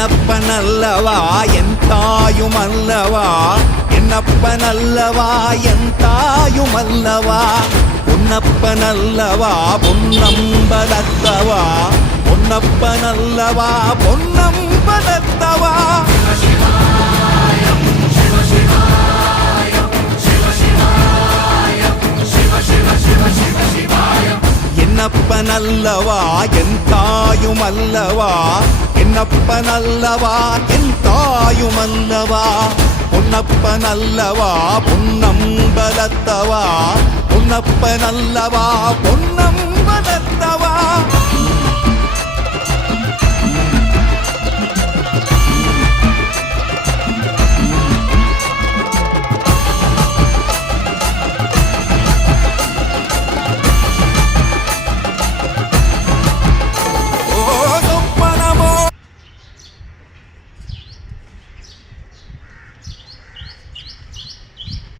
என்னப்பனல்லவா என் தாயுமல்லவா, என்னப்பனல்லவா என் தாயுமல்லவா, பொன்னப்பனல்லவா பொன்னம்பலத்தவா, பொன்னப்பனல்லவா பொன்னம்பலத்தவா. என்னப்பனல்லவா என் தாயுமல்லவா, என்னப்பனல்லவா என் தாயுமல்லவா, பொன்னப்பனல்லவா பொன்னம்பலத்தவா, பொன்னப்பனல்லவா பொன்னம்பலத்தவா.